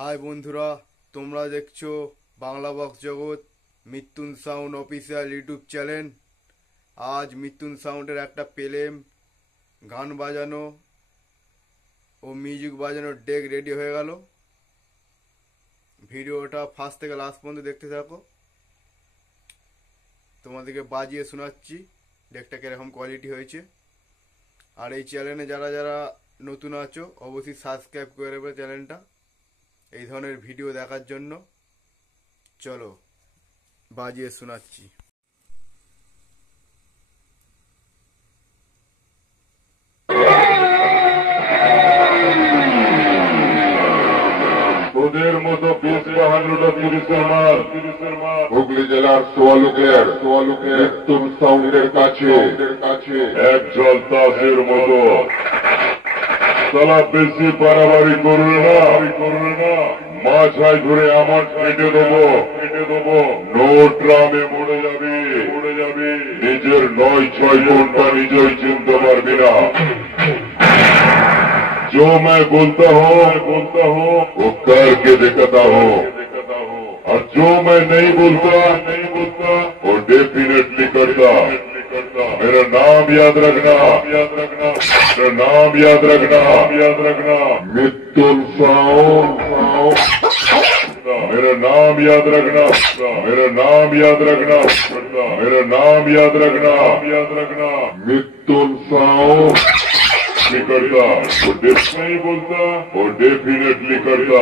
High বন্ধুরা, তোমরা দেখছো বাংলা বক্স জগৎ মিথুন সাউন্ড অফিসিয়াল ইউটিউব চ্যানেল। আজ মিথুন সাউন্ডের একটা প্লেম গান বাজানো ও মিউজিক বাজানোর ডেক রেডি হয়ে গেল। ভিডিওটা ফার্স্ট থেকে লাস্ট পর্যন্ত দেখতে থাকো, তোমাদেরকে বাজিয়ে শোনাচ্ছি ডেকটা কিরকম কোয়ালিটি হয়েছে। আর এই চ্যানেলে যারা যারা নতুন আছো অবশ্যই সাবস্ক্রাইব করে দেবে চ্যানেলটা এই ধরনের ভিডিও দেখার জন্য। চলো বাজিয়ে শোনাচ্ছি। তোদের মতো ২০-৫২টা ৩০-এর মাল হুগলি জেলার সোয়ালুকের মিথুন সাউন্ডের কাছে এক জল তাসের মতো। তারা বেশি বাড়াবাড়ি করবে না, মাঝায় ধরে আমার কেটে দেবো। নো ড্রামে মরে যাবে, নিজের ৯-৬ ঘন্টা নিজেই চিনতে পারবি না। जो मैं बोलता हूँ वो करके दिखाता हूँ, और जो मैं नहीं बोलता वो डेफिनेटली करता। मेरा नाम याद रखना, मेरा नाम याद रखना, मिथुन साउंड। मेरा नाम याद रखना, मेरा नाम याद रखना, मेरा नाम याद रखना, मिथुन साउंड करता। वो नहीं बोलता, वो डेफिनेटली करता।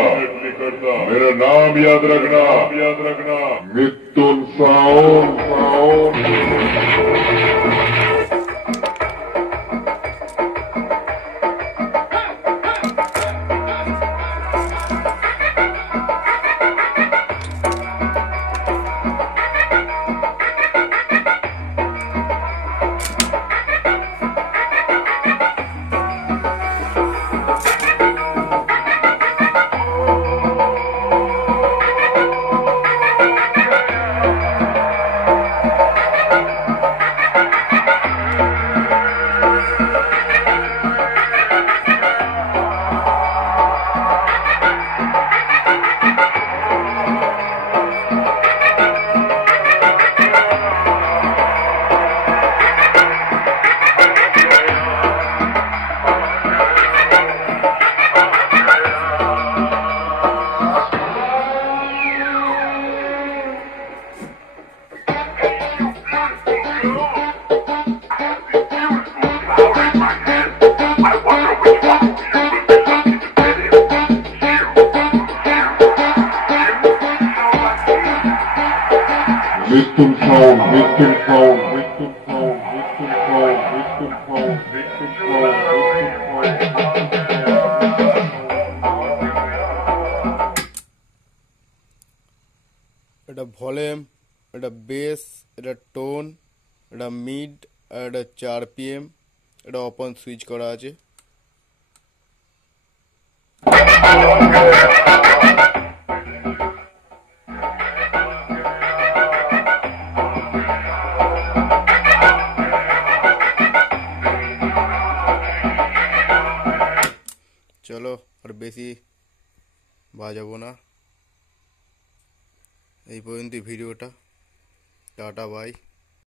मेरा नाम याद रखना, मिथुन sound. Mithun Sound, Mithun Sound, Mithun Sound, Mithun Sound, Mithun Sound, Mithun Sound, Mithun Sound. এটা ভলিউম, এটা বেস, এটা টোন, এটা মিড আর এটা 4 PM। এটা ওপেন সুইচ করা আছে। চলো আর বেশি বাজাবো না, এই পর্যন্ত ভিডিওটা। Tata bye.